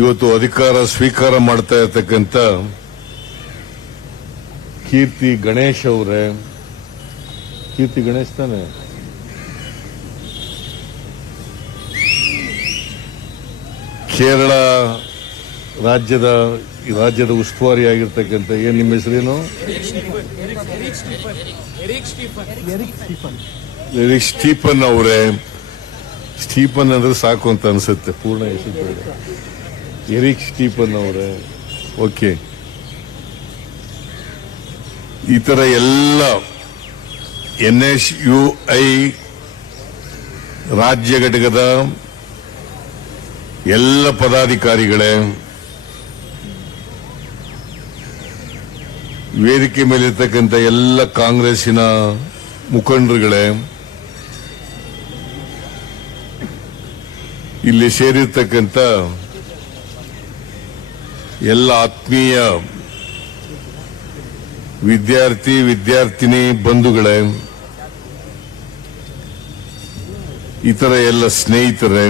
ಇವತ್ತು ಅಧಿಕಾರ ಸ್ವೀಕಾರ ಮಾಡ್ತಾ ಇರತಕ್ಕಂಥ ಕೀರ್ತಿ ಗಣೇಶ್ ಅವರೇ, ಕೀರ್ತಿ ಗಣೇಶ್ ತಾನೆ, ಕೇರಳ ರಾಜ್ಯದ ಉಸ್ತುವಾರಿಯಾಗಿರ್ತಕ್ಕಂಥ ಏನ್ ನಿಮ್ಮ ಹೆಸರೇನು? ಎರಿಕ್ ಸ್ಟೀಫನ್ ಅವರೇ. ಸ್ಟೀಫನ್ ಅಂದ್ರೆ ಸಾಕು ಅಂತ ಅನ್ಸುತ್ತೆ, ಪೂರ್ಣ ಹೆಸರು ಎರಿಕ್ ಸ್ಟೀಫನ್ ಅವರೇ. ಓಕೆ, ಈ ತರ ಎಲ್ಲ NSUI ರಾಜ್ಯ ಘಟಕದ ಎಲ್ಲ ಪದಾಧಿಕಾರಿಗಳೇ, ವೇದಿಕೆ ಮೇಲಿರ್ತಕ್ಕಂಥ ಎಲ್ಲ ಕಾಂಗ್ರೆಸ್ಸಿನ ಮುಖಂಡರುಗಳೇ, ಇಲ್ಲಿ ಸೇರಿರ್ತಕ್ಕಂಥ ಎಲ್ಲ ಆತ್ಮೀಯ ವಿದ್ಯಾರ್ಥಿನಿ ಬಂಧುಗಳೇ, ಇತರ ಎಲ್ಲ ಸ್ನೇಹಿತರೇ,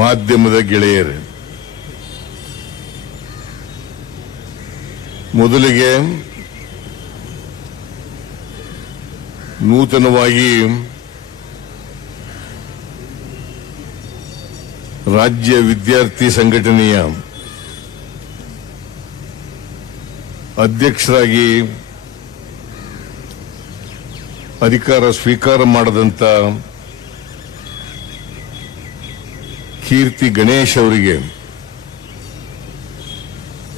ಮಾಧ್ಯಮದ ಗೆಳೆಯರೇ, ಮೊದಲಿಗೆ ನೂತನವಾಗಿ ರಾಜ್ಯ ವಿದ್ಯಾರ್ಥಿ ಸಂಘಟನೆಯ ಅಧ್ಯಕ್ಷರಾಗಿ ಅಧಿಕಾರ ಸ್ವೀಕಾರ ಮಾಡದಂತ ಕೀರ್ತಿ ಗಣೇಶ್ ಅವರಿಗೆ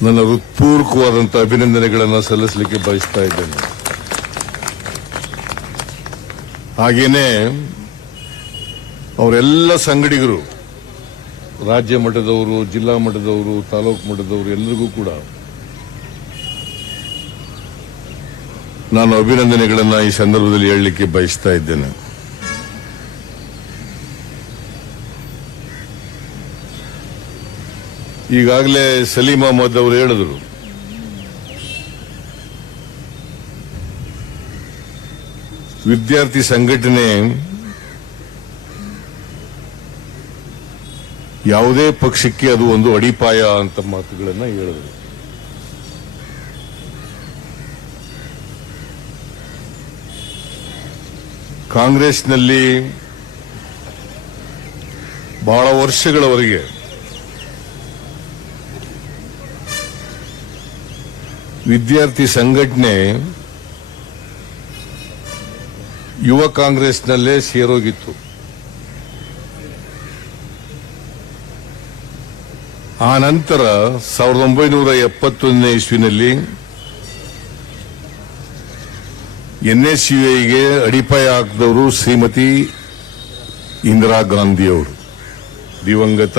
ನನ್ನ ಹೃತ್ಪೂರ್ವಕವಾದಂತಹ ಅಭಿನಂದನೆಗಳನ್ನು ಸಲ್ಲಿಸಲಿಕ್ಕೆ ಬಯಸ್ತಾ ಇದ್ದೇನೆ. ಹಾಗೇನೆ ಅವರೆಲ್ಲ ಸಂಗಡಿಗರು, ರಾಜ್ಯ ಮಟ್ಟದವರು, ಜಿಲ್ಲಾ ಮಟ್ಟದವರು, ತಾಲೂಕು ಮಟ್ಟದವರು ಎಲ್ಲರಿಗೂ ಕೂಡ ನಾನು ಅಭಿನಂದನೆಗಳನ್ನು ಈ ಸಂದರ್ಭದಲ್ಲಿ ಹೇಳಲಿಕ್ಕೆ ಬಯಸ್ತಾ ಇದ್ದೇನೆ. ಈಗಾಗಲೇ ಸಲೀಂ ಅಹಮದ್ ಅವರು ಹೇಳಿದರು, ವಿದ್ಯಾರ್ಥಿ ಸಂಘಟನೆ ಯಾವುದೇ ಪಕ್ಷಕ್ಕೆ ಅದು ಒಂದು ಅಡಿಪಾಯ ಅಂತ ಮಾತುಗಳನ್ನು ಹೇಳಿದರು. ಕಾಂಗ್ರೆಸ್ನಲ್ಲಿ ಬಹಳ ವರ್ಷಗಳವರೆಗೆ ವಿದ್ಯಾರ್ಥಿ ಸಂಘಟನೆ ಯುವ ಕಾಂಗ್ರೆಸ್ನಲ್ಲೇ ಸೇರೋಗಿತ್ತು. ಆ ನಂತರ 1971ನೇ ಇಸ್ವಿನಲ್ಲಿ NSUIಗೆ ಅಡಿಪಾಯ ಹಾಕಿದವರು ಶ್ರೀಮತಿ ಇಂದಿರಾ ಗಾಂಧಿ ಅವರು, ದಿವಂಗತ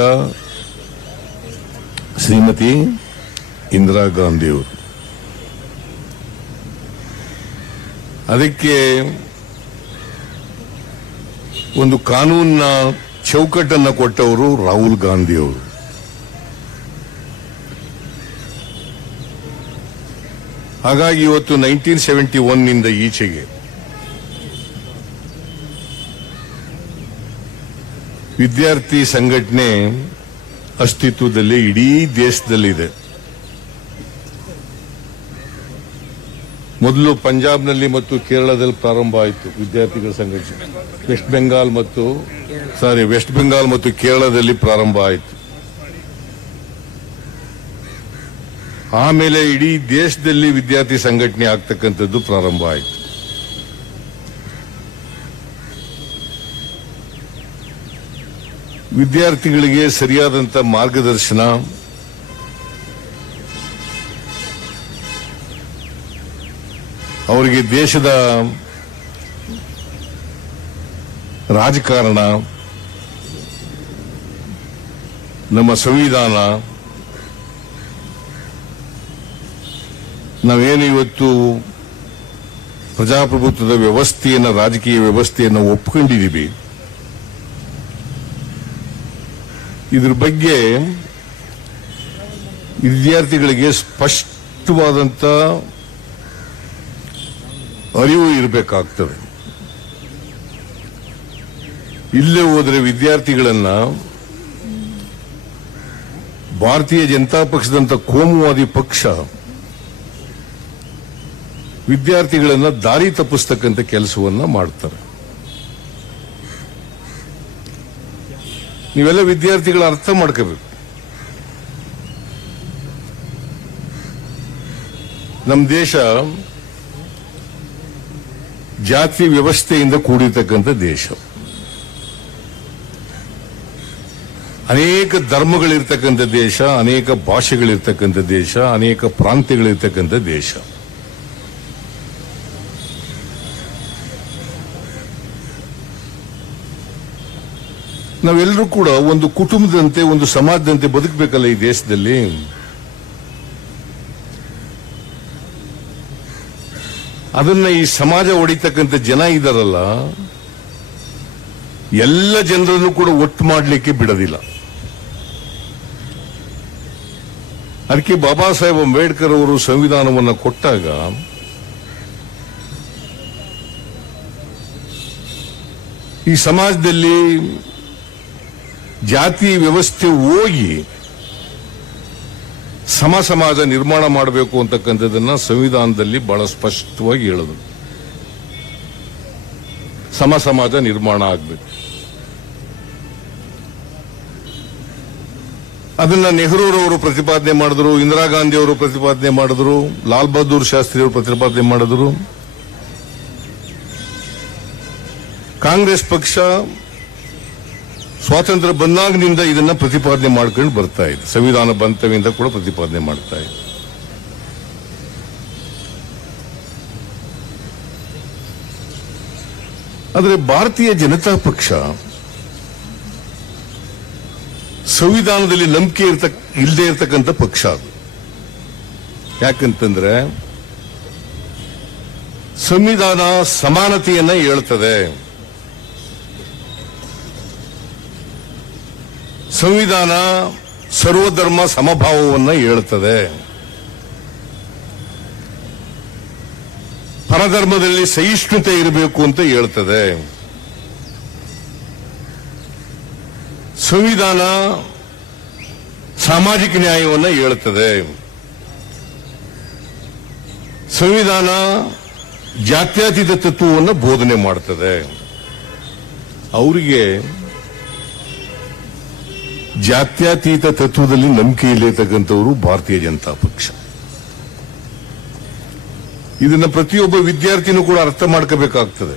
ಶ್ರೀಮತಿ ಇಂದಿರಾ ಗಾಂಧಿ ಅವರು. ಅದಕ್ಕೆ ಒಂದು ಕಾನೂನಿನ ಚೌಕಟ್ಟನ್ನು ಕೊಟ್ಟವರು ರಾಹುಲ್ ಗಾಂಧಿ ಅವರು. ಹಾಗಾಗಿ ಇವತ್ತು 1971ನಿಂದ ಈಚೆಗೆ ವಿದ್ಯಾರ್ಥಿ ಸಂಘಟನೆ ಅಸ್ತಿತ್ವದಲ್ಲಿ ಇಡೀ ದೇಶದಲ್ಲಿದೆ. ಮೊದಲು ಪಂಜಾಬ್ನಲ್ಲಿ ಮತ್ತು ಕೇರಳದಲ್ಲಿ ಪ್ರಾರಂಭ ಆಯಿತು ವಿದ್ಯಾರ್ಥಿಗಳ ಸಂಘಟನೆ. ವೆಸ್ಟ್ ಬೆಂಗಾಲ್ ಮತ್ತು ಕೇರಳದಲ್ಲಿ ಪ್ರಾರಂಭ ಆಯಿತು. ಆಮೇಲೆ ಇಡೀ ದೇಶದಲ್ಲಿ ವಿದ್ಯಾರ್ಥಿ ಸಂಘಟನೆ ಆಗ್ತಕ್ಕಂಥದ್ದು ಪ್ರಾರಂಭ ಆಯಿತು. ವಿದ್ಯಾರ್ಥಿಗಳಿಗೆ ಸರಿಯಾದಂಥ ಮಾರ್ಗದರ್ಶನ, ಅವರಿಗೆ ದೇಶದ ರಾಜಕಾರಣ, ನಮ್ಮ ಸಂವಿಧಾನ, ನಾವೇನು ಇವತ್ತು ಪ್ರಜಾಪ್ರಭುತ್ವದ ವ್ಯವಸ್ಥೆಯನ್ನು, ರಾಜಕೀಯ ವ್ಯವಸ್ಥೆಯನ್ನು ಒಪ್ಕೊಂಡಿದ್ದೀವಿ, ಇದ್ರ ಬಗ್ಗೆ ವಿದ್ಯಾರ್ಥಿಗಳಿಗೆ ಸ್ಪಷ್ಟವಾದಂಥ ಅರಿವು ಇರಬೇಕಾಗ್ತದೆ. ಇಲ್ಲೇ ಹೋದರೆ ವಿದ್ಯಾರ್ಥಿಗಳನ್ನ ಭಾರತೀಯ ಜನತಾ ಪಕ್ಷದಂತ ಕೋಮುವಾದಿ ಪಕ್ಷ ವಿದ್ಯಾರ್ಥಿಗಳನ್ನ ದಾರಿ ತಪ್ಪಿಸ್ತಕ್ಕಂಥ ಕೆಲಸವನ್ನ ಮಾಡ್ತಾರೆ. ನೀವೆಲ್ಲ ವಿದ್ಯಾರ್ಥಿಗಳ ಅರ್ಥ ಮಾಡ್ಕೋಬೇಕು. ನಮ್ಮ ದೇಶ ಜಾತಿ ವ್ಯವಸ್ಥೆಯಿಂದ ಕೂಡಿರ್ತಕ್ಕಂಥ ದೇಶ. ಅನೇಕ ಧರ್ಮಗಳಿರ್ತಕ್ಕಂಥ ದೇಶ, ಅನೇಕ ಭಾಷೆಗಳಿರ್ತಕ್ಕಂಥ ದೇಶ, ಅನೇಕ ಪ್ರಾಂತ್ಯಗಳಿರ್ತಕ್ಕಂಥ ದೇಶ. ನಾವೆಲ್ಲರೂ ಕೂಡ ಒಂದು ಕುಟುಂಬದಂತೆ, ಒಂದು ಸಮಾಜದಂತೆ ಬದುಕಬೇಕಲ್ಲ ಈ ದೇಶದಲ್ಲಿ. ಅದನ್ನ ಈ ಸಮಾಜ ಹೊಡಿತಕ್ಕಂಥ ಜನ ಇದಾರಲ್ಲ, ಎಲ್ಲ ಜನರನ್ನು ಕೂಡ ಒಟ್ಟು ಮಾಡಲಿಕ್ಕೆ ಬಿಡೋದಿಲ್ಲ. ಅದಕ್ಕೆ ಬಾಬಾ ಸಾಹೇಬ್ ಅಂಬೇಡ್ಕರ್ ಅವರು ಸಂವಿಧಾನವನ್ನು ಕೊಟ್ಟಾಗ ಈ ಸಮಾಜದಲ್ಲಿ ಜಾತಿ ವ್ಯವಸ್ಥೆ ಹೋಗಿ ಸಮಾಜ ನಿರ್ಮಾಣ ಮಾಡಬೇಕು ಅಂತಕ್ಕಂಥದ್ದನ್ನ ಸಂವಿಧಾನದಲ್ಲಿ ಬಹಳ ಸ್ಪಷ್ಟವಾಗಿ ಹೇಳಿದ್ರು. ಸಮಾಜ ನಿರ್ಮಾಣ ಆಗಬೇಕು. ಅದನ್ನ ನೆಹರೂರವರು ಪ್ರತಿಪಾದನೆ ಮಾಡಿದ್ರು, ಇಂದಿರಾ ಗಾಂಧಿ ಅವರು ಪ್ರತಿಪಾದನೆ ಮಾಡಿದ್ರು, ಲಾಲ್ ಬಹದ್ದೂರ್ ಶಾಸ್ತ್ರಿ ಅವರು ಪ್ರತಿಪಾದನೆ ಮಾಡಿದ್ರು. ಕಾಂಗ್ರೆಸ್ ಪಕ್ಷ ಸ್ವಾತಂತ್ರ್ಯ ಬಂದಾಗಿನಿಂದ ಇದನ್ನ ಪ್ರತಿಪಾದನೆ ಮಾಡ್ಕೊಂಡು ಬರ್ತಾ ಇದೆ. ಸಂವಿಧಾನ ಬಂತವಿಂದ ಕೂಡ ಪ್ರತಿಪಾದನೆ ಮಾಡ್ತಾ ಇದೆ. ಆದರೆ ಭಾರತೀಯ ಜನತಾ ಪಕ್ಷ ಸಂವಿಧಾನದಲ್ಲಿ ನಂಬಿಕೆ ಇಲ್ಲದೆ ಇರತಕ್ಕಂಥ ಪಕ್ಷ ಅದು. ಯಾಕಂತಂದ್ರೆ ಸಂವಿಧಾನ ಸಮಾನತೆಯನ್ನ ಹೇಳ್ತದೆ. ಸಂವಿಧಾನ ಸರ್ವಧರ್ಮ ಸಮಭಾವವನ್ನು ಹೇಳುತ್ತದೆ. ಪರಧರ್ಮದಲ್ಲಿ ಸಹಿಷ್ಣುತೆ ಇರಬೇಕು ಅಂತ ಹೇಳ್ತದೆ. ಸಂವಿಧಾನ ಸಾಮಾಜಿಕ ನ್ಯಾಯವನ್ನು ಹೇಳುತ್ತದೆ. ಸಂವಿಧಾನ ಜಾತ್ಯತೀತ ತತ್ವವನ್ನು ಬೋಧನೆ ಮಾಡುತ್ತದೆ. ಅವರಿಗೆ ಜಾತ್ಯತೀತ ತತ್ವದಲ್ಲಿ ನಂಬಿಕೆ ಇಲ್ಲತಕ್ಕಂಥವರು ಭಾರತೀಯ ಜನತಾ ಪಕ್ಷ. ಇದನ್ನ ಪ್ರತಿಯೊಬ್ಬ ವಿದ್ಯಾರ್ಥಿನೂ ಕೂಡ ಅರ್ಥ ಮಾಡ್ಕೋಬೇಕಾಗ್ತದೆ.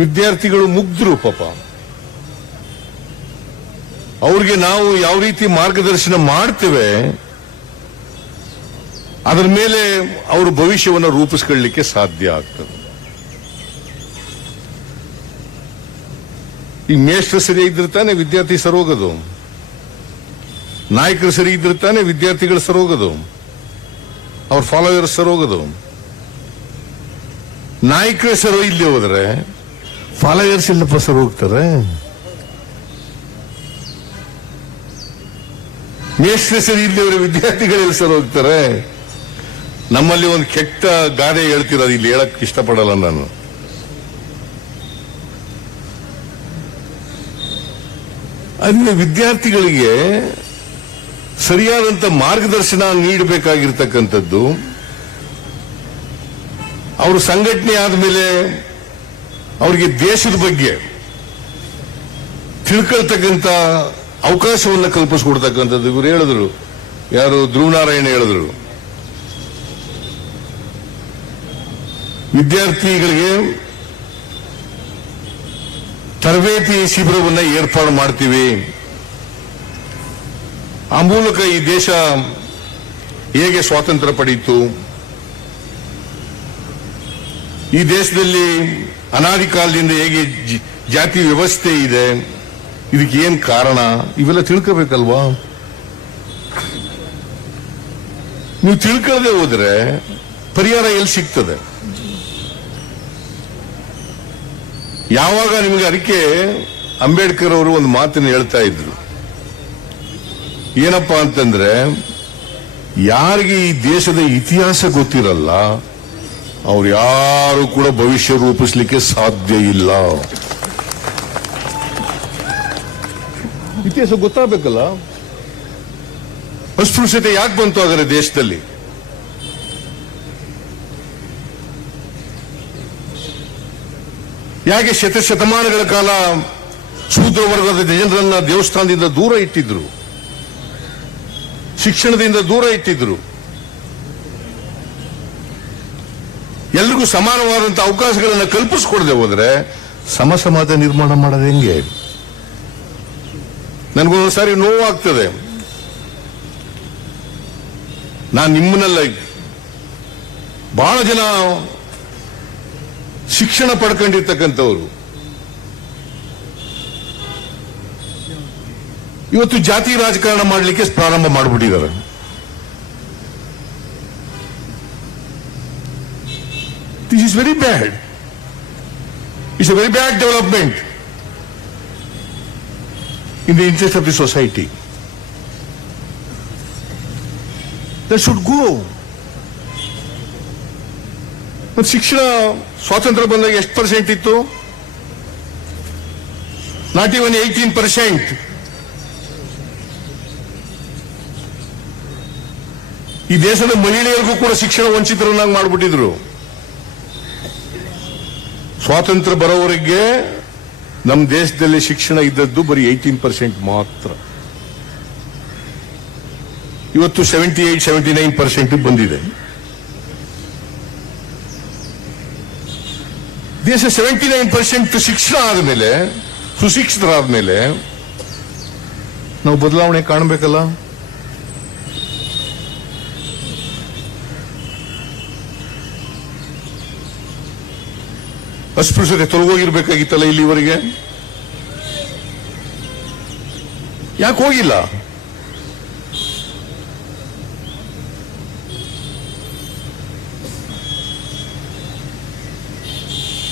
ವಿದ್ಯಾರ್ಥಿಗಳು ಮುಗ್ಧರು ಪಾಪ. ಅವ್ರಿಗೆ ನಾವು ಯಾವ ರೀತಿ ಮಾರ್ಗದರ್ಶನ ಮಾಡ್ತೇವೆ ಅದರ ಮೇಲೆ ಅವ್ರ ಭವಿಷ್ಯವನ್ನು ರೂಪಿಸ್ಕೊಳ್ಳಲಿಕ್ಕೆ ಸಾಧ್ಯ ಆಗ್ತದೆ. ಈ ಮೇಷ್ಟ್ರು ಸರಿ ಇದ್ರೆ ತಾನೆ ವಿದ್ಯಾರ್ಥಿ ಸರೋಗೋದು, ನಾಯಕರು ಸರಿ ಇದ್ರೆ ತಾನೆ ವಿದ್ಯಾರ್ಥಿಗಳು ಸರೋಗೋದು, ಅವ್ರ ಫಾಲೋವರ್ಸ್ ಸರೋಗೋದು. ನಾಯಕರೇ ಸರೋ ಇಲ್ಲಿ ಹೋದ್ರೆ ಫಾಲೋವರ್ಸ್ ಇಲ್ಲಪ್ಪ ಸರ್ ಹೋಗ್ತಾರೆ. ಮೇಷ್ಟ್ರು ಸರಿ ಇಲ್ಲಿ ಹೋದ್ರೆ ವಿದ್ಯಾರ್ಥಿಗಳೆಲ್ಲ ಸರ್ ಹೋಗ್ತಾರೆ. ನಮ್ಮಲ್ಲಿ ಒಂದು ಕೆಟ್ಟ ಗಾದೆ ಹೇಳ್ತಿರೋದು, ಇಲ್ಲಿ ಹೇಳಕ್ ಇಷ್ಟಪಡಲ್ಲ ನಾನು. ಅಲ್ಲಿ ವಿದ್ಯಾರ್ಥಿಗಳಿಗೆ ಸರಿಯಾದಂತ ಮಾರ್ಗದರ್ಶನ ನೀಡಬೇಕಾಗಿರ್ತಕ್ಕಂಥದ್ದು. ಅವರು ಸಂಘಟನೆ ಆದಮೇಲೆ ಅವರಿಗೆ ದೇಶದ ಬಗ್ಗೆ ತಿಳ್ಕೊಳ್ತಕ್ಕಂಥ ಅವಕಾಶವನ್ನು ಕಲ್ಪಿಸ್ಕೊಡ್ತಕ್ಕಂಥದ್ದು. ಇವರು ಹೇಳಿದ್ರು, ಯಾರು ಧ್ರುವನಾರಾಯಣ ಹೇಳಿದ್ರು, ವಿದ್ಯಾರ್ಥಿಗಳಿಗೆ ತರಬೇತಿ ಶಿಬಿರವನ್ನು ಏರ್ಪಾಡು ಮಾಡ್ತೀವಿ. ಆ ಮೂಲಕ ಈ ದೇಶ ಹೇಗೆ ಸ್ವಾತಂತ್ರ್ಯ ಪಡೆಯಿತು, ಈ ದೇಶದಲ್ಲಿ ಅನಾದಿ ಕಾಲದಿಂದ ಹೇಗೆ ಜಾತಿ ವ್ಯವಸ್ಥೆ ಇದೆ, ಇದಕ್ಕೆ ಏನ್ ಕಾರಣ, ಇವೆಲ್ಲ ತಿಳ್ಕೋಬೇಕಲ್ವಾ. ನೀವು ತಿಳ್ಕೊಳ್ಳದೆ ಹೋದ್ರೆ ಪರಿಹಾರ ಎಲ್ಲಿ ಸಿಗ್ತದೆ? ಯಾವಾಗ ನಿಮಗೆ ಅದಕ್ಕೆ ಅಂಬೇಡ್ಕರ್ ಅವರು ಒಂದು ಮಾತನ್ನು ಹೇಳ್ತಾ ಇದ್ರು, ಏನಪ್ಪಾ ಅಂತಂದ್ರೆ, ಯಾರಿಗೆ ಈ ದೇಶದ ಇತಿಹಾಸ ಗೊತ್ತಿರಲ್ಲ ಅವ್ರು ಯಾರು ಕೂಡ ಭವಿಷ್ಯ ರೂಪಿಸಲಿಕ್ಕೆ ಸಾಧ್ಯ ಇಲ್ಲ. ಇತಿಹಾಸ ಗೊತ್ತಾಗಬೇಕಲ್ಲ. ಅಸ್ಪೃಶ್ಯತೆ ಯಾಕೆ ಬಂತು ಹಾಗಾದ್ರೆ ದೇಶದಲ್ಲಿ? ಯಾಕೆ ಶತಮಾನಗಳ ಕಾಲ ಶೂದ್ರ ವರ್ಗದ ಜನರನ್ನ ದೇವಸ್ಥಾನದಿಂದ ದೂರ ಇಟ್ಟಿದ್ರು, ಶಿಕ್ಷಣದಿಂದ ದೂರ ಇಟ್ಟಿದ್ರು? ಎಲ್ರಿಗೂ ಸಮಾನವಾದಂತಹ ಅವಕಾಶಗಳನ್ನು ಕಲ್ಪಿಸಿಕೊಡದೆ ಹೋದ್ರೆ ಸಮಾಜ ನಿರ್ಮಾಣ ಮಾಡೋದು ಹೆಂಗೆ? ನನಗೊಂದೊಂದ್ಸಾರಿ ನೋವಾಗ್ತದೆ. ನಾನು ನಿಮ್ಮನ್ನೆಲ್ಲ ಬಹಳ ಜನ ಶಿಕ್ಷಣ ಪಡ್ಕೊಂಡಿರ್ತಕ್ಕಂಥವ್ರು ಇವತ್ತು ಜಾತಿ ರಾಜಕಾರಣ ಮಾಡಲಿಕ್ಕೆ ಪ್ರಾರಂಭ ಮಾಡಿಬಿಟ್ಟಿದ್ದಾರೆ. This is very bad. It's a very bad development in the interest of the society. That should go. ಮತ್ತು ಶಿಕ್ಷಣ ಸ್ವಾತಂತ್ರ್ಯ ಬಂದಾಗ ಎಷ್ಟು ಪರ್ಸೆಂಟ್ ಇತ್ತು? Not even 18%. ಈ ದೇಶದ ಮಹಿಳೆಯರಿಗೂ ಕೂಡ ಶಿಕ್ಷಣ ವಂಚಿತರನ್ನಾಗಿ ಮಾಡಿಬಿಟ್ಟಿದ್ರು. ಸ್ವಾತಂತ್ರ್ಯ ಬರೋವರೆಗೆ ನಮ್ಮ ದೇಶದಲ್ಲಿ ಶಿಕ್ಷಣ ಇದ್ದದ್ದು ಬರೀ 18% ಮಾತ್ರ. ಇವತ್ತು 78-79% ಬಂದಿದೆ. ದೇಶ 79% ಶಿಕ್ಷಣ ಆದಮೇಲೆ, ಸುಶಿಕ್ಷಿತರಾದ್ಮೇಲೆ ನಾವು ಬದಲಾವಣೆ ಕಾಣಬೇಕಲ್ಲ. ಅಸ್ಪೃಶ್ಯತೆ ತೊಲಗೋಗಿರ್ಬೇಕಾಗಿತ್ತಲ್ಲ ಇಲ್ಲಿವರೆಗೆ, ಯಾಕೆ ಹೋಗಿಲ್ಲ?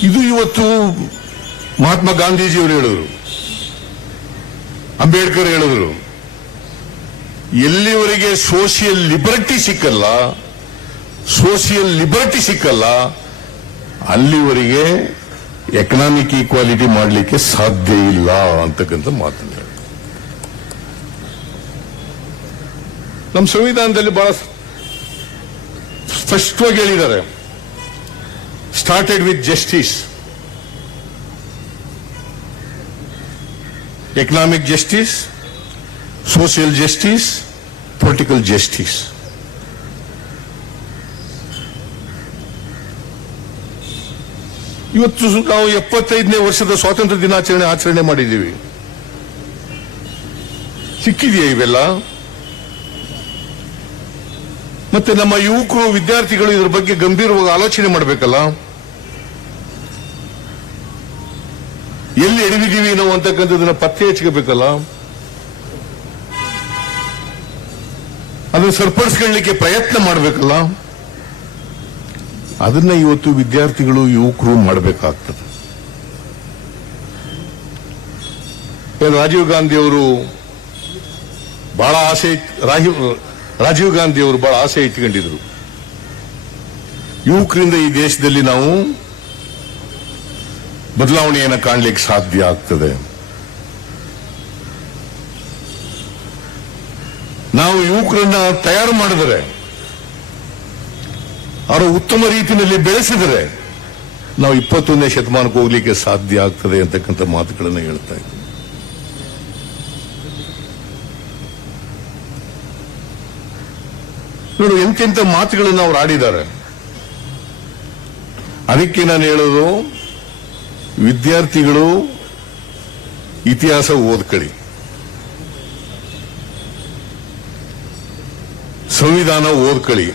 ಇದು ಇವತ್ತು ಮಹಾತ್ಮ ಗಾಂಧೀಜಿಯವರು ಹೇಳಿದ್ರು, ಅಂಬೇಡ್ಕರ್ ಹೇಳಿದ್ರು, ಎಲ್ಲಿವರೆಗೆ ಸೋಷಿಯಲ್ ಲಿಬರ್ಟಿ ಸಿಕ್ಕಲ್ಲ ಅಲ್ಲಿವರೆಗೆ ಎಕನಾಮಿಕ್ ಈಕ್ವಾಲಿಟಿ ಮಾಡಲಿಕ್ಕೆ ಸಾಧ್ಯ ಇಲ್ಲ ಅಂತಕ್ಕಂಥ ಮಾತನ್ನು ಹೇಳಿ. ನಮ್ಮ ಸಂವಿಧಾನದಲ್ಲಿ ಬಹಳ ಸ್ಪಷ್ಟವಾಗಿ ಹೇಳಿದ್ದಾರೆ, started with justice, economic justice, social justice, political justice. ಇವತ್ತು ನಾವು 75ನೇ ವರ್ಷದ ಸ್ವಾತಂತ್ರ್ಯ ದಿನಾಚರಣೆ ಆಚರಣೆ ಮಾಡಿದ್ದೀವಿ. ಸಿಕ್ಕಿದೆಯಾ ಇವೆಲ್ಲ? ಮತ್ತೆ ನಮ್ಮ ಯುವಕರು, ವಿದ್ಯಾರ್ಥಿಗಳು ಇದ್ರ ಬಗ್ಗೆ ಗಂಭೀರವಾಗಿ ಆಲೋಚನೆ ಮಾಡಬೇಕಲ್ಲ. ಎಲ್ಲಿ ಎಡವಿದ್ದೀವಿ ನಾವು ಅಂತಕ್ಕಂಥದನ್ನ ಪತ್ತೆ ಹಚ್ಚಬೇಕಲ್ಲ. ಅದನ್ನು ಸರಿಪಡಿಸ್ಕೊಳ್ಳಲಿಕ್ಕೆ ಪ್ರಯತ್ನ ಮಾಡಬೇಕಲ್ಲ. ಅದನ್ನ ಇವತ್ತು ವಿದ್ಯಾರ್ಥಿಗಳು, ಯುವಕರು ಮಾಡಬೇಕಾಗ್ತದೆ. ರಾಜೀವ್ ಗಾಂಧಿ ಅವರು ಬಹಳ ಆಸೆ ಇಟ್ಕೊಂಡಿದ್ರು, ಯುವಕರಿಂದ ಈ ದೇಶದಲ್ಲಿ ನಾವು ಬದಲಾವಣೆಯನ್ನು ಕಾಣಲಿಕ್ಕೆ ಸಾಧ್ಯ ಆಗ್ತದೆ. ನಾವು ಯುವಕರನ್ನ ತಯಾರು ಮಾಡಿದರೆ, ಅವರು ಉತ್ತಮ ರೀತಿಯಲ್ಲಿ ಬೆಳೆಸಿದರೆ ನಾವು 21ನೇ ಶತಮಾನಕ್ಕೆ ಹೋಗ್ಲಿಕ್ಕೆ ಸಾಧ್ಯ ಆಗ್ತದೆ ಅಂತಕ್ಕಂಥ ಮಾತುಗಳನ್ನು ಹೇಳ್ತಾ ಇದ್ದೀವಿ. ನೋಡು, ಎಂತೆಂಥ ಮಾತುಗಳನ್ನು ಅವ್ರು ಆಡಿದ್ದಾರೆ. ಅದಕ್ಕೆ ನಾನು ಹೇಳೋದು, ವಿದ್ಯಾರ್ಥಿಗಳು ಇತಿಹಾಸ ಓದ್ಕೊಳ್ಳಿ, ಸಂವಿಧಾನ ಓದ್ಕೊಳ್ಳಿ.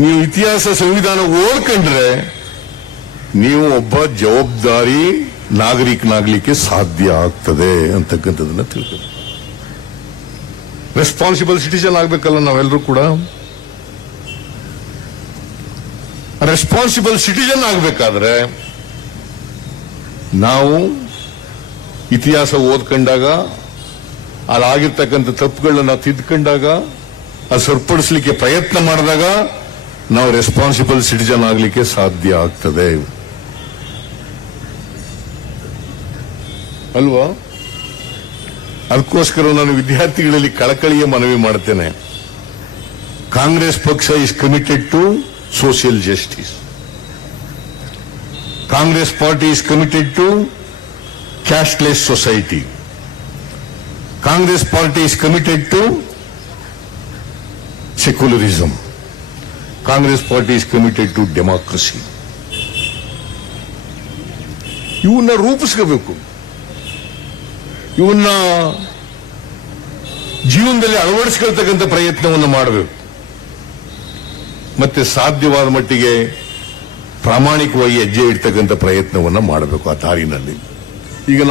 ನೀವು ಇತಿಹಾಸ, ಸಂವಿಧಾನ ಓದ್ಕೊಂಡ್ರೆ ನೀವು ಒಬ್ಬ ಜವಾಬ್ದಾರಿ ನಾಗರಿಕನಾಗ್ಲಿಕ್ಕೆ ಸಾಧ್ಯ ಆಗ್ತದೆ ಅಂತಕ್ಕಂಥದನ್ನ ತಿಳ್ಕೊಳ್ಳಿ. ರೆಸ್ಪಾನ್ಸಿಬಲ್ ಸಿಟಿಜನ್ ಆಗ್ಬೇಕಲ್ಲ ನಾವೆಲ್ಲರೂ ಕೂಡ. ರೆಸ್ಪಾನ್ಸಿಬಲ್ ಸಿಟಿಜನ್ ಆಗಬೇಕಾದ್ರೆ ನಾವು ಇತಿಹಾಸ ಓದ್ಕೊಂಡಾಗ, ಅದಾಗಿರ್ತಕ್ಕಂಥ ತಪ್ಪುಗಳನ್ನ ನಾವು ತಿದ್ಕೊಂಡಾಗ, ಅದು ಸರಿಪಡಿಸಲಿಕ್ಕೆ ಪ್ರಯತ್ನ ಮಾಡಿದಾಗ ನಾವು ರೆಸ್ಪಾನ್ಸಿಬಲ್ ಸಿಟಿಜನ್ ಆಗಲಿಕ್ಕೆ ಸಾಧ್ಯ ಆಗ್ತದೆ. ಅಲ್ವಾ? ಅದಕ್ಕೋಸ್ಕರ ನಾನು ವಿದ್ಯಾರ್ಥಿಗಳಲ್ಲಿ ಕಳಕಳಿಯ ಮನವಿ ಮಾಡುತ್ತೇನೆ. ಕಾಂಗ್ರೆಸ್ ಪಕ್ಷ is committed to social justice. Congress party is committed to cashless society. Congress party is committed to secularism. Congress party is committed to democracy. ಇವನ್ನ ರೂಪಿಸ್ಕೋಬೇಕು, ಇವನ್ನ ಜೀವನದಲ್ಲಿ ಅಳವಡಿಸ್ಕೊಳ್ತಕ್ಕಂಥ ಪ್ರಯತ್ನವನ್ನು ಮಾಡಬೇಕು. ಮತ್ತೆ ಸಾಧ್ಯವಾದ ಮಟ್ಟಿಗೆ ಪ್ರಾಮಾಣಿಕವಾಗಿ ಹೆಜ್ಜೆ ಇಡ್ತಕ್ಕಂಥ ಪ್ರಯತ್ನವನ್ನು ಮಾಡಬೇಕು ಆ ದಾರಿನಲ್ಲಿ. ಈಗ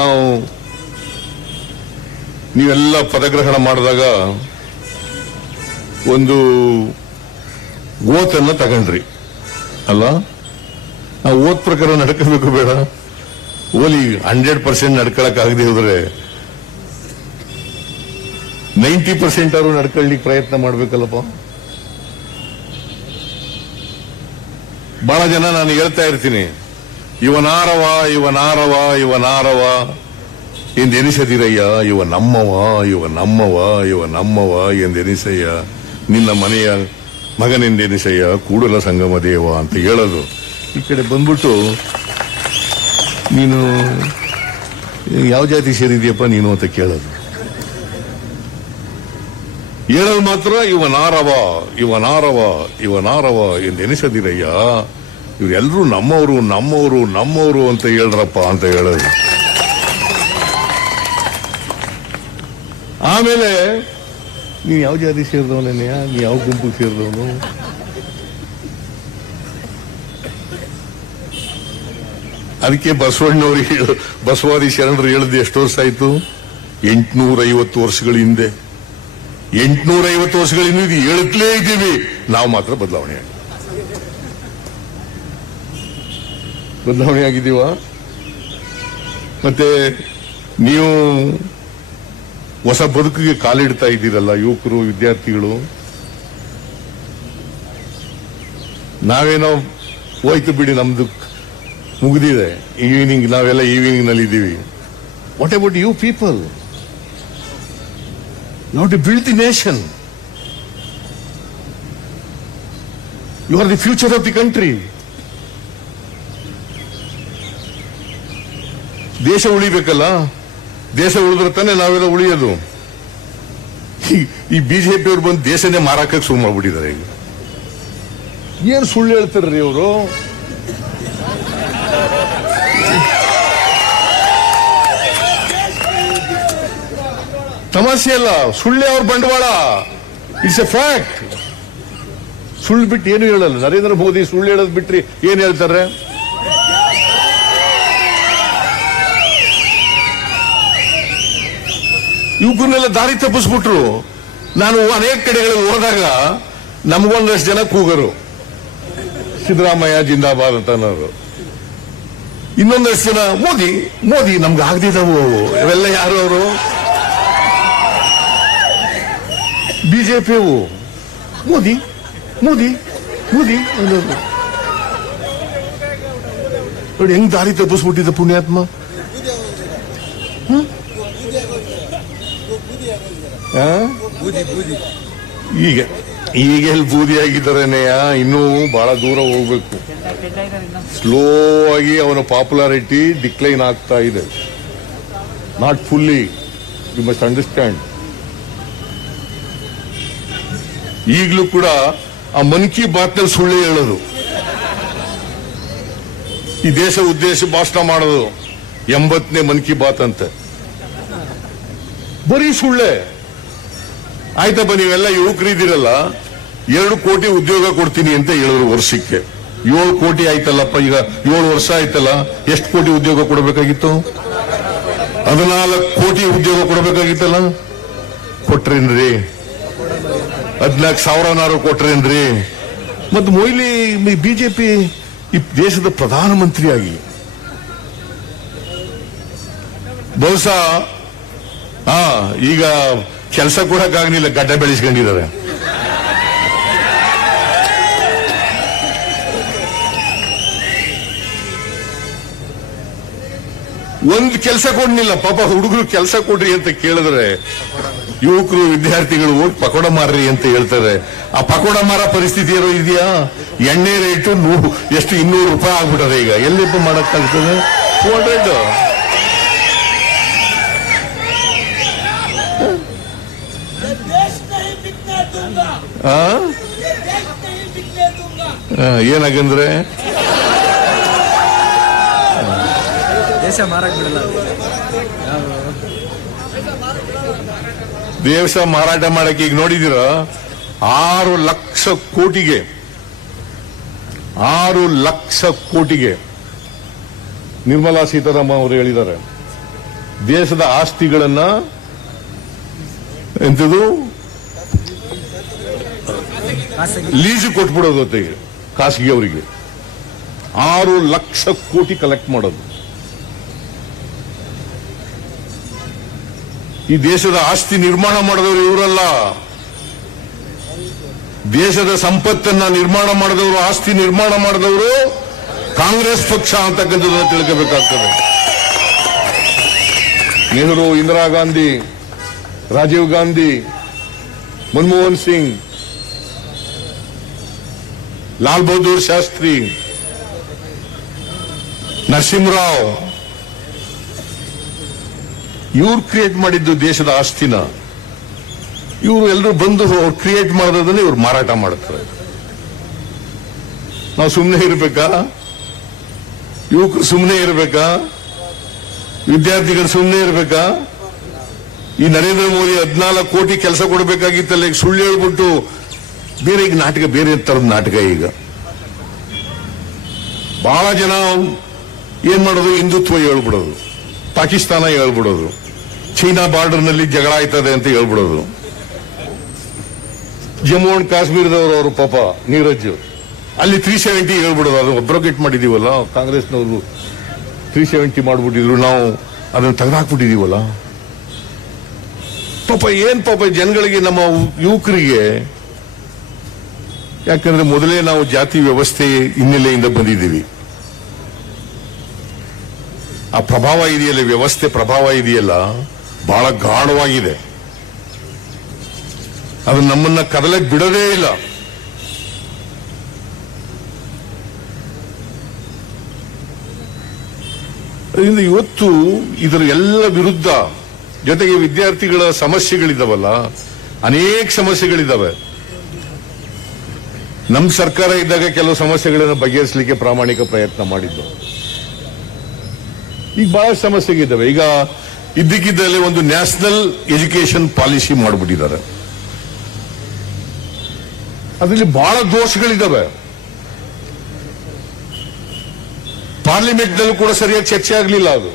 ನೀವೆಲ್ಲ ಪದಗ್ರಹಣ ಮಾಡಿದಾಗ ಒಂದು ಓತನ್ನ ತಗೊಂಡ್ರಿ ಅಲ್ಲ? ಆ ಓತ್ ಪ್ರಕಾರ ನಡ್ಕೋಬೇಕು ಬೇಡ? ಓಲಿ 100% ನಡ್ಕೊಳಕ್ಕಾಗದೆ ಹೋದ್ರೆ 90% ಅವರು ನಡ್ಕೊಳ್ಳಿಕ್ಕೆ ಪ್ರಯತ್ನ ಮಾಡ್ಬೇಕಲ್ಲಪ್ಪ. ಬಹಳ ಜನ ನಾನು ಹೇಳ್ತಾ ಇರ್ತೀನಿ, ಇವನಾರವ ಇವನಾರವ ಇವನಾರವ ಎಂದೆನಿಸದಿರಯ್ಯ, ಇವ ನಮ್ಮವ ಇವ ನಮ್ಮವ ಇವ ನಮ್ಮವ ಎಂದೆನಿಸಯ್ಯ, ನಿನ್ನ ಮನೆಯ ಮಗನೆಂದೆನಿಸಯ್ಯ ಕೂಡಲ ಸಂಗಮ ದೇವ ಅಂತ ಹೇಳೋದು. ಈ ಕಡೆ ಬಂದ್ಬಿಟ್ಟು ನೀನು ಯಾವ ಜಾತಿ ಸೇರಿದ್ಯಪ್ಪ ನೀನು ಅಂತ ಕೇಳೋದು. ಹೇಳೋದು ಮಾತ್ರ ಇವನಾರವ ಇವನಾರವ ಇವನಾರವ ಎಂದೆನಿಸದಿರಯ್ಯ, ಇವರೆಲ್ಲರೂ ನಮ್ಮವರು ನಮ್ಮವರು ನಮ್ಮವರು ಅಂತ ಹೇಳ್ರಪ್ಪ ಅಂತ ಹೇಳೋದು. ಆಮೇಲೆ ನೀನು ಯಾವ ಜಾತಿ ಸೇರಿದವನೇನೆಯ, ನೀ ಯಾವ ಗುಂಪಿಗೆ ಸೇರಿದವನು? ಅದಕ್ಕೆ ಬಸವಣ್ಣವ್ರು ಬಸವಾದಿ ಶರಣರು ಹೇಳಿದ್ದು ಎಷ್ಟು ವರ್ಷ ಆಯ್ತು? 850 ವರ್ಷಗಳ ಹಿಂದೆ. 850 ವರ್ಷಗಳ ಹಿಂದೆ ಹೇಳುತ್ತಲೇ ಇದ್ದೀವಿ, ನಾವು ಮಾತ್ರ ಬದಲಾವಣೆ ಆಗಿದ್ದೀವ? ಮತ್ತೆ ನೀವು ಹೊಸ ಬದುಕಿಗೆ ಕಾಲಿಡ್ತಾ ಇದ್ದೀರಲ್ಲ ಯುವಕರು, ವಿದ್ಯಾರ್ಥಿಗಳು. ನಾವೇನೋ ಹೋಯ್ತು ಬಿಡಿ, ನಮ್ದು ಮುಗಿದಿದೆ, ಈವ್ನಿಂಗ್ ನಾವೆಲ್ಲ ಈವ್ನಿಂಗ್ ನಲ್ಲಿ ಇದ್ದೀವಿ. What about you people? You to build the nation. You are the future of the country. ದೇಶ ಉಳಿಬೇಕಲ್ಲ, ದೇಶ ಉಳಿದ್ರೆ ತಾನೆ ನಾವೆಲ್ಲ ಉಳಿಯೋದು. ಈ ಬಿಜೆಪಿ ಅವರು ಬಂದು ದೇಶನೇ ಮಾರಾಕಕ್ಕೆ ಶುರು ಮಾಡ್ಬಿಟ್ಟಿದ್ದಾರೆ. ಈಗ ಏನ್ ಸುಳ್ಳು ಹೇಳ್ತಾರ್ರಿ ಅವರು? ತಮಾಷೆ ಅಲ್ಲ, ಸುಳ್ಳೆ ಅವ್ರ ಬಂಡವಾಳ. It's A fact. ಸುಳ್ಳು ಬಿಟ್ಟು ಏನು ಹೇಳಲ್ಲ. ನರೇಂದ್ರ ಮೋದಿ ಸುಳ್ಳು ಹೇಳೋದು ಬಿಟ್ರಿ ಏನ್ ಹೇಳ್ತಾರೆ? ಯುವಕರನ್ನೆಲ್ಲ ದಾರಿ ತಪ್ಪಿಸ್ಬಿಟ್ರು. ನಾನು ಅನೇಕ ಕಡೆಗಳಲ್ಲಿ ಹೋದಾಗ ನಮಗೊಂದಷ್ಟು ಜನ ಕೂಗರು, ಸಿದ್ದರಾಮಯ್ಯ ಜಿಂದಾಬಾದ್ ಅಂತ ಅನ್ನೋರು. ಇನ್ನೊಂದಷ್ಟು ಜನ ಮೋದಿ ಮೋದಿ ನಮ್ಗೆ ಆಗದಿದ್ದವು. ಇವೆಲ್ಲ ಯಾರು ಅವರು? ಬಿಜೆಪಿಯವು. ಮೋದಿ ಮೋದಿ ಮೋದಿ ಅನ್ನೋದು ನೋಡಿ, ಹೆಂಗ್ ದಾರಿ ತಪ್ಪಿಸ್ಬಿಟ್ಟಿದ್ದ ಪುಣ್ಯಾತ್ಮ. ಈಗ ಎಲ್ಲಿ ಬೂದಿ ಆಗಿದ್ದಾರೇನೆಯ, ಇನ್ನೂ ಬಹಳ ದೂರ ಹೋಗ್ಬೇಕು. ಸ್ಲೋ ಆಗಿ ಅವನ ಪಾಪ್ಯುಲಾರಿಟಿ ಡಿಕ್ಲೈನ್ ಆಗ್ತಾ ಇದೆ. Not fully, you must understand. ಈಗಲೂ ಕೂಡ ಆ ಮನ್ ಕಿ ಬಾತ್ ನಲ್ಲಿ ಸುಳ್ಳು ಹೇಳೋದು, ಈ ದೇಶ ಉದ್ದೇಶ ಭಾಷಣ ಮಾಡೋದು, 80ನೇ ಮನ್ ಕಿ ಬಾತ್ ಅಂತ ಬರೀ ಸುಳ್ಳೆ. ಆಯ್ತಪ್ಪ, ನೀವೆಲ್ಲ ಯುವಕರಿದ್ದೀರಲ್ಲ, 2 ಕೋಟಿ ಉದ್ಯೋಗ ಕೊಡ್ತೀನಿ ಅಂತ ಹೇಳಿದ್ರು ವರ್ಷಕ್ಕೆ. 7 ಕೋಟಿ ಆಯ್ತಲ್ಲಪ್ಪ, ಈಗ 7 ವರ್ಷ ಆಯ್ತಲ್ಲ, ಎಷ್ಟು ಕೋಟಿ ಉದ್ಯೋಗ ಕೊಡಬೇಕಾಗಿತ್ತು? 14 ಕೋಟಿ ಉದ್ಯೋಗ ಕೊಡಬೇಕಾಗಿತ್ತಲ್ಲ, ಕೊಟ್ರೇನ್ರಿ? 14,000 ಕೊಟ್ರೇನ್ರಿ? ಮತ್ತು ಮೊಯ್ಲಿ ಬಿಜೆಪಿ ಈ ದೇಶದ ಪ್ರಧಾನಮಂತ್ರಿಯಾಗಿ ಬಹುಶಃ ಈಗ ಕೆಲಸ ಕೊಡಕ್ಕಾಗಲಿಲ್ಲ, ಗಡ್ಡ ಬೆಳೆಸ್ಕೊಂಡಿದ್ದಾರೆ. ಒಂದು ಕೆಲಸ ಕೊಡ್ಲಿಲ್ಲ. ಪಾಪ ಹುಡುಗರು ಕೆಲಸ ಕೊಡ್ರಿ ಅಂತ ಕೇಳಿದ್ರೆ ಯುವಕರು ವಿದ್ಯಾರ್ಥಿಗಳು ಹೋಗಿ ಪಕೋಡ ಮಾರ್ರಿ ಅಂತ ಹೇಳ್ತಾರೆ. ಆ ಪಕೋಡ ಮಾರ ಪರಿಸ್ಥಿತಿ ಏನೋ ಇದೆಯಾ? ಎಣ್ಣೆ ರೇಟು ಎಷ್ಟು 200 ರೂಪಾಯಿ ಆಗ್ಬಿಟ್ಟದೆ. ಈಗ ಎಲ್ಲಿಪ್ಪ ಮಾಡಕ್ಕಾಗ್ತದೆ? 200. ಏನಾಗಂದ್ರೆ ದೇಶ ಮಾರಾಟ ಬಿಡಲ್ಲ. ದೇಶ ಮಾರಾಟ ಮಾಡಕ್ಕೆ ಈಗ ನೋಡಿದಿರ 6 ಲಕ್ಷ ಕೋಟಿಗೆ 6 ಲಕ್ಷ ಕೋಟಿಗೆ ನಿರ್ಮಲಾ ಸೀತಾರಾಮನ್ ಅವರು ಹೇಳಿದ್ದಾರೆ ದೇಶದ ಆಸ್ತಿಗಳನ್ನ ಎಂತದು ಲೀಸ್ ಕೊಟ್ಬಿಡೋದು ಹೊತ್ತಿಗೆ ಖಾಸಗಿ ಅವರಿಗೆ 6 ಲಕ್ಷ ಕೋಟಿ ಕಲೆಕ್ಟ್ ಮಾಡೋದು. ಈ ದೇಶದ ಆಸ್ತಿ ನಿರ್ಮಾಣ ಮಾಡಿದವರು ಇವರಲ್ಲ. ದೇಶದ ಸಂಪತ್ತನ್ನ ನಿರ್ಮಾಣ ಮಾಡಿದವರು, ಆಸ್ತಿ ನಿರ್ಮಾಣ ಮಾಡಿದವರು ಕಾಂಗ್ರೆಸ್ ಪಕ್ಷ ಅಂತಕ್ಕಂಥದ್ದನ್ನು ತಿಳ್ಕೋಬೇಕಾಗ್ತದೆ. ನೆಹರು, ಇಂದಿರಾ ಗಾಂಧಿ, ರಾಜೀವ್ ಗಾಂಧಿ, ಮನಮೋಹನ್ ಸಿಂಗ್, ಲಾಲ್ ಬಹದ್ದೂರ್ ಶಾಸ್ತ್ರಿ, ನರಸಿಂಹರಾವ್, ಇವ್ರು ಕ್ರಿಯೇಟ್ ಮಾಡಿದ್ದು ದೇಶದ ಆಸ್ತಿನ. ಇವರು ಎಲ್ಲರೂ ಬಂದು ಅವ್ರು ಕ್ರಿಯೇಟ್ ಮಾಡೋದನ್ನ ಇವ್ರು ಮಾರಾಟ ಮಾಡ್ತಾರೆ. ನಾವು ಸುಮ್ಮನೆ ಇರಬೇಕಾ? ಯುವಕರು ಸುಮ್ಮನೆ ಇರಬೇಕಾ? ವಿದ್ಯಾರ್ಥಿಗಳು ಸುಮ್ಮನೆ ಇರಬೇಕಾ? ಈ ನರೇಂದ್ರ ಮೋದಿ 14 ಕೋಟಿ ಕೆಲಸ ಕೊಡಬೇಕಾಗಿತ್ತಲ್ಲ, ಈಗ ಸುಳ್ಳು ಹೇಳ್ಬಿಟ್ಟು ಬೇರೆ ಈಗ ನಾಟಕ, ಬೇರೆ ತರದ ನಾಟಕ. ಈಗ ಬಹಳ ಜನ ಏನ್ ಮಾಡೋದು, ಹಿಂದುತ್ವ ಹೇಳ್ಬಿಡೋದು, ಪಾಕಿಸ್ತಾನ ಹೇಳ್ಬಿಡೋದು, ಚೈನಾ ಬಾರ್ಡರ್ನಲ್ಲಿ ಜಗಳ ಆಯ್ತದೆ ಅಂತ ಹೇಳ್ಬಿಡೋದು. ಜಮ್ಮು ಅಂಡ್ ಕಾಶ್ಮೀರದವರು ಅವರು ಪಾಪ ನೀರಜ್ ಅಲ್ಲಿ 370 ಹೇಳ್ಬಿಡೋದು. ಅದು ಅಬ್ರೋಗೇಟ್ ಮಾಡಿದೀವಲ್ಲ, ಕಾಂಗ್ರೆಸ್ನವರು 370 ಮಾಡ್ಬಿಟ್ಟಿದ್ರು, ನಾವು ಅದನ್ನು ತೆಗೆದಾಕ್ಬಿಟ್ಟಿದೀವಲ್ಲ. ಪಾಪ ಏನ್ ಪಾಪ ಜನಗಳಿಗೆ, ನಮ್ಮ ಯುವಕರಿಗೆ. ಯಾಕಂದ್ರೆ ಮೊದಲೇ ನಾವು ಜಾತಿ ವ್ಯವಸ್ಥೆ ಹಿನ್ನೆಲೆಯಿಂದ ಬಂದಿದ್ದೀವಿ. ಆ ಪ್ರಭಾವ ಇದೆಯಲ್ಲ, ವ್ಯವಸ್ಥೆ ಪ್ರಭಾವ ಇದೆಯಲ್ಲ, ಬಹಳ ಗಾಢವಾಗಿದೆ. ಅದು ನಮ್ಮನ್ನ ಕದಲಕ್ಕೆ ಬಿಡೋದೇ ಇಲ್ಲ. ಅದರಿಂದ ಇವತ್ತು ಇದರ ಎಲ್ಲ ವಿರುದ್ಧ, ಜೊತೆಗೆ ವಿದ್ಯಾರ್ಥಿಗಳ ಸಮಸ್ಯೆಗಳಿದಾವಲ್ಲ, ಅನೇಕ ಸಮಸ್ಯೆಗಳಿದಾವೆ. ನಮ್ಮ ಸರ್ಕಾರ ಇದ್ದಾಗ ಕೆಲವು ಸಮಸ್ಯೆಗಳನ್ನು ಬಗೆಹರಿಸಲಿಕ್ಕೆ ಪ್ರಾಮಾಣಿಕ ಪ್ರಯತ್ನ ಮಾಡಿದ್ದು. ಈಗ ಬಹಳ ಸಮಸ್ಯೆಗಳಿದ್ದಾವೆ. ಈಗ ಇದ್ದಕ್ಕಿದ್ದಲ್ಲಿ ಒಂದು ನ್ಯಾಷನಲ್ ಎಜುಕೇಶನ್ ಪಾಲಿಸಿ ಮಾಡಿಬಿಟ್ಟಿದ್ದಾರೆ. ಅದರಲ್ಲಿ ಬಹಳ ದೋಷಗಳಿದ್ದಾವೆ. ಪಾರ್ಲಿಮೆಂಟ್ ನಲ್ಲೂ ಕೂಡ ಸರಿಯಾಗಿ ಚರ್ಚೆ ಆಗಲಿಲ್ಲ. ಅದು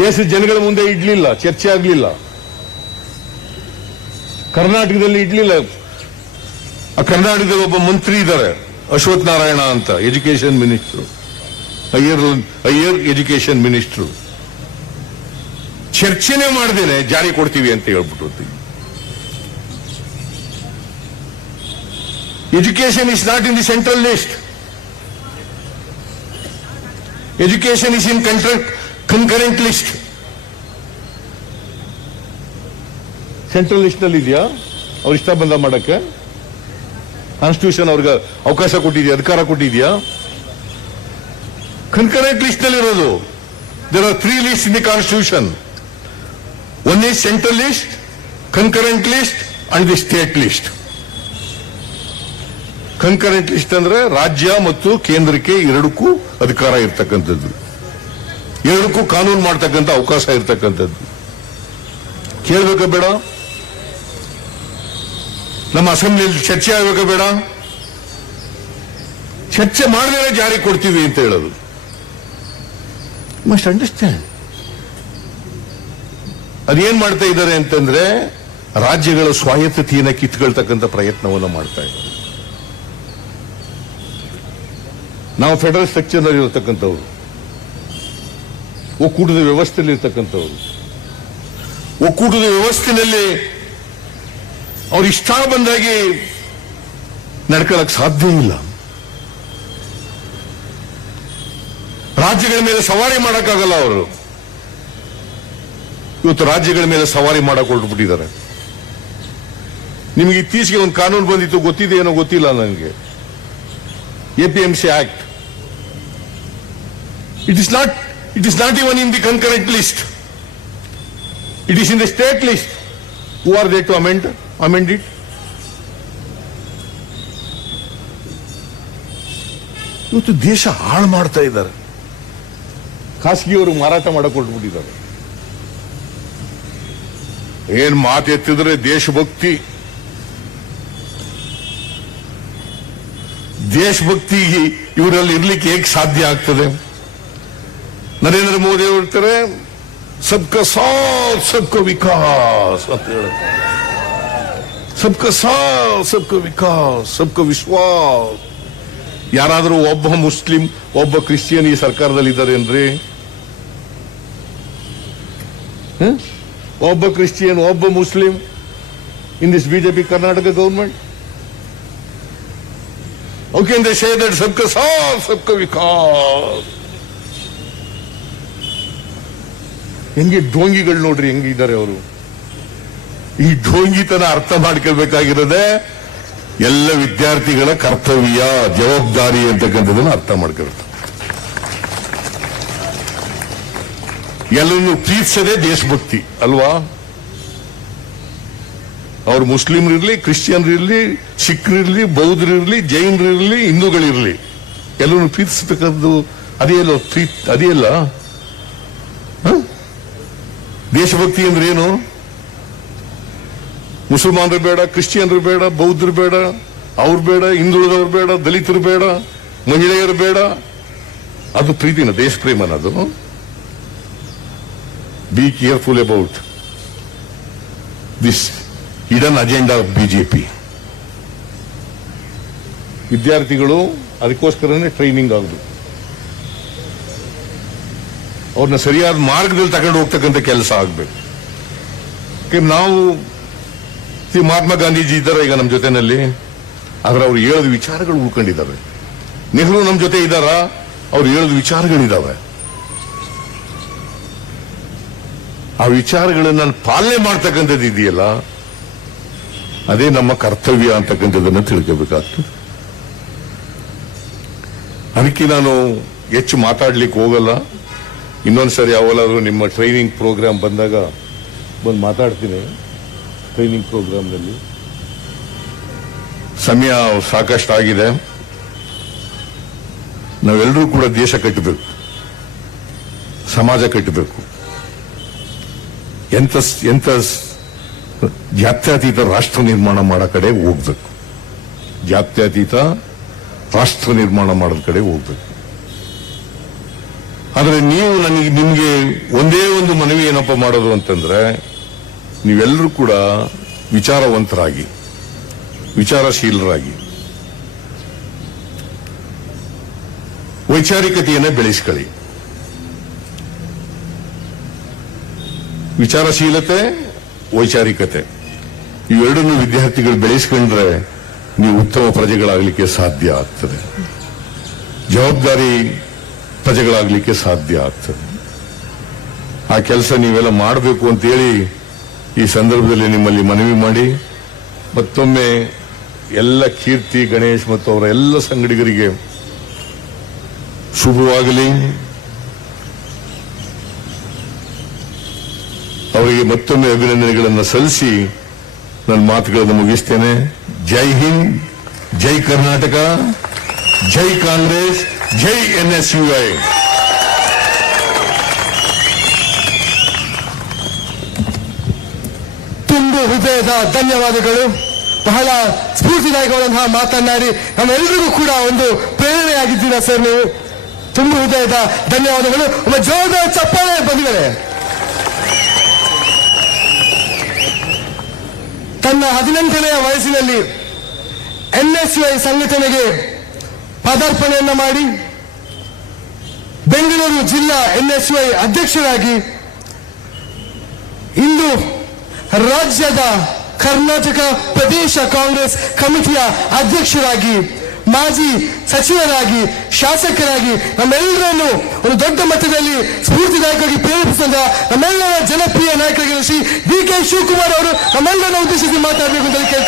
ದೇಶದ ಜನಗಳ ಮುಂದೆ ಇಡ್ಲಿಲ್ಲ, ಚರ್ಚೆ ಆಗಲಿಲ್ಲ. ಕರ್ನಾಟಕದಲ್ಲಿ ಇಡ್ಲಿಲ್ಲ. ಕರ್ನಾಟಕದಲ್ಲಿ ಒಬ್ಬ ಮಂತ್ರಿ ಇದ್ದಾರೆ, ಅಶ್ವಥ್ ನಾರಾಯಣ ಅಂತ, education minister, higher education minister. ಚರ್ಚೆನೆ ಮಾಡದೇನೆ ಜಾರಿ ಕೊಡ್ತೀವಿ ಅಂತ ಹೇಳ್ಬಿಟ್ಟು. Education is not in the central list. Education is in concurrent list. Central list ನಲ್ಲಿ ಇದೆಯಾ? ಅವ್ರ ಇಷ್ಟ ಬಂದ ಮಾಡಕ್ಕೆ ಕಾನ್ಸ್ಟಿಟ್ಯೂಷನ್ ಅವ್ರಿಗೆ ಅವಕಾಶ ಕೊಟ್ಟಿದೆಯಾ, ಅಧಿಕಾರ ಕೊಟ್ಟಿದೆಯಾ? ಕನ್ಕರೆಂಟ್ ಲಿಸ್ಟ್ ನಲ್ಲಿ ಇರೋದು. There are 3 lists in the constitution. One is central list, concurrent list and the state list. Concurrent list ಅಂದ್ರೆ ರಾಜ್ಯ ಮತ್ತು ಕೇಂದ್ರಕ್ಕೆ ಎರಡಕ್ಕೂ ಅಧಿಕಾರ ಇರ್ತಕ್ಕಂಥದ್ದು, ಎರಡಕ್ಕೂ ಕಾನೂನು ಮಾಡ್ತಕ್ಕಂಥ ಅವಕಾಶ ಇರ್ತಕ್ಕಂಥದ್ದು. ಕೇಳಬೇಕಾ ಬೇಡ? ನಮ್ಮ ಅಸೆಂಬ್ಲಿಯಲ್ಲಿ ಚರ್ಚೆ ಆಗಬೇಕಾ ಬೇಡ? ಚರ್ಚೆ ಮಾಡಿದ್ರೆ ಜಾರಿ ಕೊಡ್ತೀವಿ ಅಂತ ಹೇಳೋದು. Must understand. ಅದೇನ್ ಮಾಡ್ತಾ ಇದ್ದಾರೆ ಅಂತಂದ್ರೆ ರಾಜ್ಯಗಳ ಸ್ವಾಯತ್ತತೆಯನ್ನು ಕಿತ್ಕೊಳ್ತಕ್ಕಂಥ ಪ್ರಯತ್ನವನ್ನು ಮಾಡ್ತಾ ಇದ್ದಾರೆ. ನಾವು ಫೆಡರಲ್ ಸ್ಟ್ರಕ್ಚರ್ ನಲ್ಲಿ ಇರತಕ್ಕಂಥವ್ರು, ಒಕ್ಕೂಟದ ವ್ಯವಸ್ಥೆಯಲ್ಲಿ ಇರ್ತಕ್ಕಂಥವ್ರು. ಒಕ್ಕೂಟದ ವ್ಯವಸ್ಥೆಯಲ್ಲಿ ಅವ್ರು ಇಷ್ಟ ಬಂದಾಗಿ ನಡ್ಕೊಳ್ಳಕ್ ಸಾಧ್ಯ ಇಲ್ಲ. ರಾಜ್ಯಗಳ ಮೇಲೆ ಸವಾರಿ ಮಾಡಕ್ಕಾಗಲ್ಲ ಅವರು. ಇವತ್ತು ರಾಜ್ಯಗಳ ಮೇಲೆ ಸವಾರಿ ಮಾಡಕ್ ಹೊರಟುಬಿಟ್ಟಿದ್ದಾರೆ. ನಿಮಗೆ ಇತ್ತೀಚೆಗೆ ಒಂದು ಕಾನೂನು ಬಂದಿತ್ತು, ಗೊತ್ತಿದೆ ಏನೋ ಗೊತ್ತಿಲ್ಲ ನನಗೆ, APMC act. It is not even in the concurrent list. It is in the state list. Who are they to amend it? ಇವತ್ತು ದೇಶ ಹಾಳು ಮಾಡ್ತಾ ಇದ್ದಾರೆ. ಖಾಸಗಿಯವರು ಮಾರಾಟ ಮಾಡಕ್ ಹೊರಟುಬಿಟ್ಟಿದ್ದಾರೆ. ಏನ್ ಮಾತೆತ್ತಿದ್ರೆ ದೇಶಭಕ್ತಿ ಇವರಲ್ಲಿ ಇರ್ಲಿಕ್ಕೆ ಹೇಗೆ ಸಾಧ್ಯ ಆಗ್ತದೆ? ನರೇಂದ್ರ ಮೋದಿ ಅವರು ಹೇಳ್ತಾರೆ ಸಬ್ಕಾ ಸಾಥ್ ಸಬ್ಕಾ ವಿಕಾಸ್ ಅಂತ ಹೇಳುತ್ತೆ. ಸಬ್ಕಾ ಸಾಥ್ ಸಬ್ಕಾ ವಿಕಾಸ್ ಸಬ್ಕಾ ವಿಶ್ವಾಸ್. ಯಾರಾದರೂ ಒಬ್ಬ ಮುಸ್ಲಿಂ ಒಬ್ಬ ಕ್ರಿಶ್ಚಿಯನ್ ಈ ಸರ್ಕಾರದಲ್ಲಿ ಇದ್ದಾರೇನ್ರಿ? ಒಬ್ಬ ಕ್ರಿಶ್ಚಿಯನ್ ಒಬ್ಬ Muslim in this BJP Karnataka government? How can they say that sabka saath sabka vikas? ಹೆಂಗೆ ಢೋಂಗಿಗಳು ನೋಡ್ರಿ ಹೆಂಗಿದ್ದಾರೆ ಅವರು. ಈ ಢೋಂಗಿತನ ಅರ್ಥ ಮಾಡ್ಕೊಳ್ಬೇಕಾಗಿರೋದೆ ಎಲ್ಲ ವಿದ್ಯಾರ್ಥಿಗಳ ಕರ್ತವ್ಯ, ಜವಾಬ್ದಾರಿ ಅಂತಕ್ಕಂಥದನ್ನು ಅರ್ಥ ಮಾಡ್ಕೊಳ್ತಾರೆ. ಎಲ್ಲರನ್ನು ಪ್ರೀತಿಸದೆ ದೇಶಭಕ್ತಿ ಅಲ್ವಾ? ಅವ್ರು ಮುಸ್ಲಿಮ್ರಿರ್ಲಿ, ಕ್ರಿಶ್ಚಿಯನ್ರಿರ್ಲಿ, ಸಿಖ್ರಿರ್ಲಿ, ಬೌದ್ಧರಿರ್ಲಿ, ಜೈನರಿರ್ಲಿ, ಹಿಂದೂಗಳಿರ್ಲಿ, ಎಲ್ಲರನ್ನು ಪ್ರೀತಿಸತಕ್ಕದ್ದು ಅದೇಲ್ಲ ದೇಶಭಕ್ತಿ ಅಂದ್ರೆ ಏನು? ಮುಸಲ್ಮಾನರು ಬೇಡ, ಕ್ರಿಶ್ಚಿಯನ್ರು ಬೇಡ, ಬೌದ್ಧರು ಬೇಡ, ಅವ್ರು ಬೇಡ, ಹಿಂದುಳಿದವ್ರು ಬೇಡ, ದಲಿತರು ಬೇಡ, ಮಹಿಳೆಯರು ಬೇಡ. ಅದು ಪ್ರೀತಿನ, ದೇಶ ಪ್ರೇಮನ ಅದು. Be careful about this hidden agenda of BJP. ವಿದ್ಯಾರ್ಥಿಗಳು ಅದಕ್ಕೋಸ್ಕರನೇ ಟ್ರೈನಿಂಗ್ ಆಗಬೇಕು. ಅವ್ರನ್ನ ಸರಿಯಾದ ಮಾರ್ಗದಲ್ಲಿ ತಗೊಂಡು ಹೋಗ್ತಕ್ಕಂಥ ಕೆಲಸ ಆಗಬೇಕು. ನಾವು ಮಹಾತ್ಮ ಗಾಂಧೀಜಿ ಇದ್ದಾರೆ ಈಗ ನಮ್ಮ ಜೊತೆನಲ್ಲಿ, ಆದ್ರೆ ಅವ್ರು ಹೇಳದ ವಿಚಾರಗಳು ಉಳ್ಕೊಂಡಿದ್ದಾವೆ. ನೆಹರು ನಮ್ಮ ಜೊತೆ ಇದ್ದಾರ, ಅವ್ರು ಹೇಳದ ವಿಚಾರಗಳಿದ್ದಾವೆ. ಆ ವಿಚಾರಗಳನ್ನ ಪಾಲನೆ ಮಾಡ್ತಕ್ಕಂಥದ್ದು ಇದೆಯಲ್ಲ, ಅದೇ ನಮ್ಮ ಕರ್ತವ್ಯ ಅಂತಕ್ಕಂಥದ್ದನ್ನು ತಿಳ್ಕೋಬೇಕಾಗ್ತದೆ. ಅದಕ್ಕೆ ನಾನು ಹೆಚ್ಚು ಮಾತಾಡ್ಲಿಕ್ಕೆ ಹೋಗಲ್ಲ. ಇನ್ನೊಂದ್ಸರಿ ಯಾವಾಗಲಾದ್ರೂ ನಿಮ್ಮ ಟ್ರೈನಿಂಗ್ ಪ್ರೋಗ್ರಾಮ್ ಬಂದಾಗ ಬಂದು ಮಾತಾಡ್ತೀನಿ. ಟ್ರೈನಿಂಗ್ ಪ್ರೋಗ್ರಾಮ್ನಲ್ಲಿ ಸಮಯ ಸಾಕಷ್ಟು ಆಗಿದೆ. ನಾವೆಲ್ಲರೂ ಕೂಡ ದೇಶ ಕಟ್ಟಬೇಕು, ಸಮಾಜ ಕಟ್ಟಬೇಕು, ಎಂತ ಜಾತ್ಯತೀತ ರಾಷ್ಟ್ರ ನಿರ್ಮಾಣ ಮಾಡೋ ಕಡೆ ಹೋಗ್ಬೇಕು. ಜಾತ್ಯತೀತ ರಾಷ್ಟ್ರ ನಿರ್ಮಾಣ ಮಾಡೋದ್ ಕಡೆ ಹೋಗ್ಬೇಕು. ಆದ್ರೆ ನೀವು ನಿಮ್ಗೆ ಒಂದೇ ಒಂದು ಮನವಿ ಏನಪ್ಪ ಮಾಡೋದು ಅಂತಂದ್ರೆ, ನೀವೆಲ್ಲರೂ ಕೂಡ ವಿಚಾರವಂತರಾಗಿ, ವಿಚಾರಶೀಲರಾಗಿ ವೈಚಾರಿಕತೆಯನ್ನ ಬೆಳೆಸ್ಕೊಳ್ಳಿ. ವಿಚಾರಶೀಲತೆ, ವೈಚಾರಿಕತೆ ಇವೆರಡನ್ನು ವಿದ್ಯಾರ್ಥಿಗಳು ಬೆಳೆಸ್ಕೊಂಡ್ರೆ ನೀವು ಉತ್ತಮ ಪ್ರಜೆಗಳಾಗಲಿಕ್ಕೆ ಸಾಧ್ಯ ಆಗ್ತದೆ, ಜವಾಬ್ದಾರಿ ಪ್ರಜೆಗಳಾಗಲಿಕ್ಕೆ ಸಾಧ್ಯ ಆಗ್ತದೆ. ಆ ಕೆಲಸ ನೀವೆಲ್ಲ ಮಾಡಬೇಕು ಅಂತೇಳಿ ಈ ಸಂದರ್ಭದಲ್ಲಿ ನಿಮ್ಮಲ್ಲಿ ಮನವಿ ಮಾಡಿ, ಮತ್ತೊಮ್ಮೆ ಎಲ್ಲ ಕೀರ್ತಿ ಗಣೇಶ್ ಮತ್ತು ಅವರ ಎಲ್ಲ ಸಂಗಡಿಗರಿಗೆ ಶುಭವಾಗಲಿ. ಅವರಿಗೆ ಮತ್ತೊಮ್ಮೆ ಅಭಿನಂದನೆಗಳನ್ನು ಸಲ್ಲಿಸಿ ನನ್ನ ಮಾತುಗಳನ್ನು ಮುಗಿಸ್ತೇನೆ. ಜೈ ಹಿಂದ್, ಜೈ ಕರ್ನಾಟಕ, ಜೈ ಕಾಂಗ್ರೆಸ್, ಜೈ NSUI. ತುಂಬು ಹೃದಯದ ಧನ್ಯವಾದಗಳು. ಬಹಳ ಸ್ಫೂರ್ತಿದಾಯಕವಾದಂತಹ ಮಾತನಾಡಿ ನಮ್ಮೆಲ್ಲರಿಗೂ ಕೂಡ ಒಂದು ಪ್ರೇರಣೆಯಾಗಿದ್ದೀರಾ ಸರ್ ನೀವು. ತುಂಬು ಹೃದಯದ ಧನ್ಯವಾದಗಳು. ಒಬ್ಬ ಜೋರದ ಚಪ್ಪಾಳೆ ಬಂದಿದ್ದಾರೆ. ತನ್ನ 18ನೆಯ ವಯಸ್ಸಿನಲ್ಲಿ NSUI ಸಂಘಟನೆಗೆ ಪದಾರ್ಪಣೆಯನ್ನ ಮಾಡಿ ಬೆಂಗಳೂರು ಜಿಲ್ಲಾ NSUI ಅಧ್ಯಕ್ಷರಾಗಿ ಇಂದು ರಾಜ್ಯದ ಕರ್ನಾಟಕ ಪ್ರದೇಶ ಕಾಂಗ್ರೆಸ್ ಕಮಿಟಿಯ ಅಧ್ಯಕ್ಷರಾಗಿ ಮಾಜಿ ಸಚಿವರಾಗಿ ಶಾಸಕರಾಗಿ ನಮ್ಮೆಲ್ಲರನ್ನು ಒಂದು ದೊಡ್ಡ ಮಟ್ಟದಲ್ಲಿ ಸ್ಫೂರ್ತಿದಾಯಕವಾಗಿ ಪ್ರೇರೇಪಿಸಿದ ನಮ್ಮೆಲ್ಲರ ಜನಪ್ರಿಯ ನಾಯಕರಾಗಿರುವ ಶ್ರೀ ಡಿ ಕೆ ಶಿವಕುಮಾರ್ ಅವರು ನಮ್ಮೆಲ್ಲರನ್ನು ಉದ್ದೇಶಿಸಿ ಮಾತಾಡಬೇಕು ಅಂತ ಕೇಳ್ಕೊಂಡು